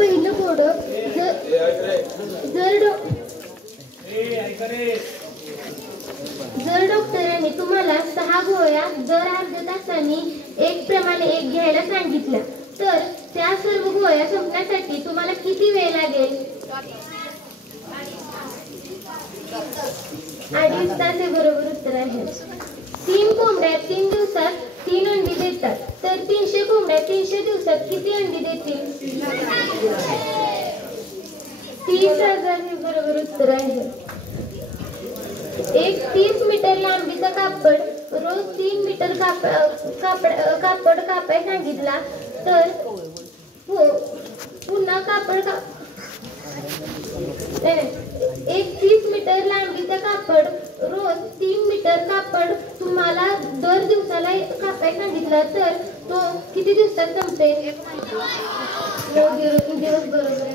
पहिलं कोड जर डॉक्टरांनी तुम्हाला 6 गोळ्या दर अर्ध्या तासांनी एक प्रमाणे एक घ्यायला सांगितल्या तर त्या सर्व गोळ्या संपण्यासाठी तुम्हाला किती वेळ लागेल? 2.5 तास हे बरोबर उत्तर आहे. 3 कोंबड्या 3 दिवसात 3 अंडी देतात तर 300 कोंबड्या 300 दिवसात किती अंडी देतील? 30,000 हे बरोबर उत्तर आहे. एक 30 मीटर लांबीचा कापड रोज 3 मीटर कापड कापाय सांगितला तर पुन्हा एक 30 मीटर लांबीचा कापड रोज 3 मीटर कापड तुम्हाला दर दिवसाला कापाय सांगितला तर तो किती दिवसात संपेल? 9 दिवस बरोबर.